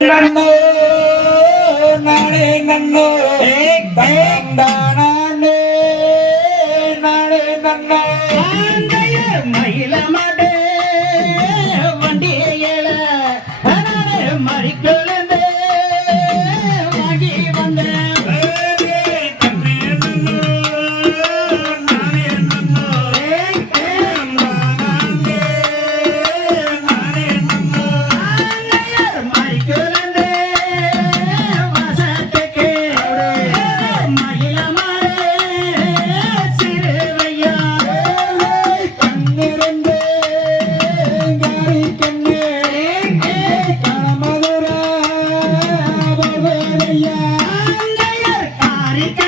నన్ను నాడే నన్ను నాడే నన్ను Rica.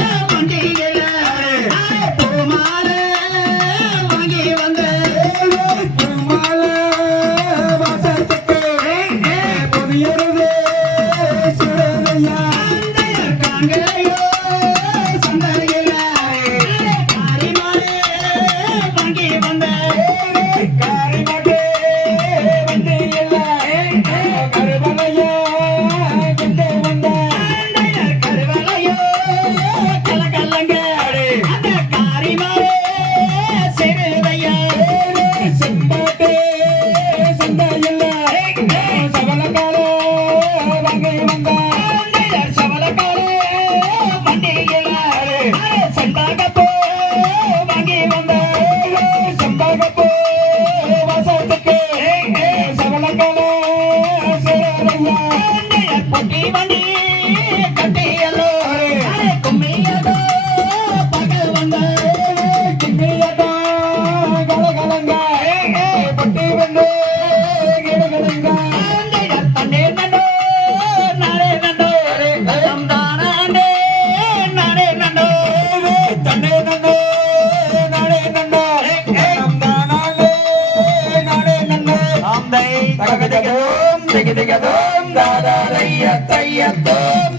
சந்தாகப்போ வாங்கி வந்த சந்தாகப்போ దిగ దిగ దోం దిగ దిగ దోం దాదారయ్య తయ్య దోం